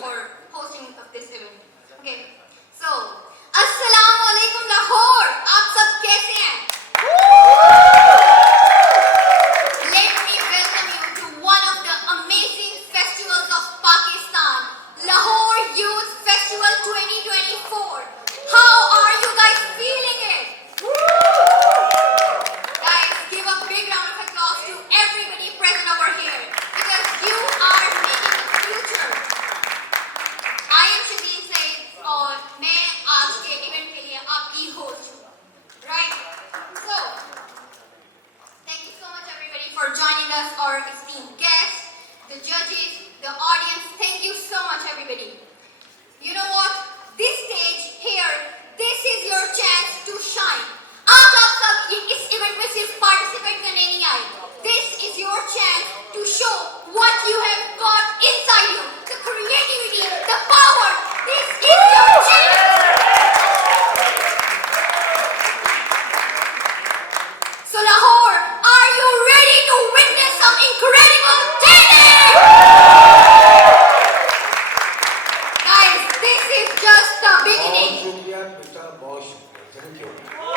for hosting of this event. Okay, so Assalamu alaikum Lahore. आप सब कैसे हैं? Let me welcome you to one of the amazing festivals of Pakistan, Lahore Youth Festival 2024. How are you guys feeling it? Guys, give a big round of applause to everybody present over here because you are making the future. I am Emcee और मैं आज के event के लिए आपकी host हूँ. Right? So, thank you so much everybody for joining us, our esteemed guests, the judges, the audience. Thank you so much everybody. You know what? This stage here, this is your chance to shine. आज आप सब इस event में सिर्फ participate करने नहीं आए. This is your chance to show what you have got inside you, the creativity, the power. This is your chance. So Lahore, are you ready to witness some incredible talent? Guys, this is just the beginning. बहुत शुक्रिया बेटा, बहुत शुक्रिया. Thank you.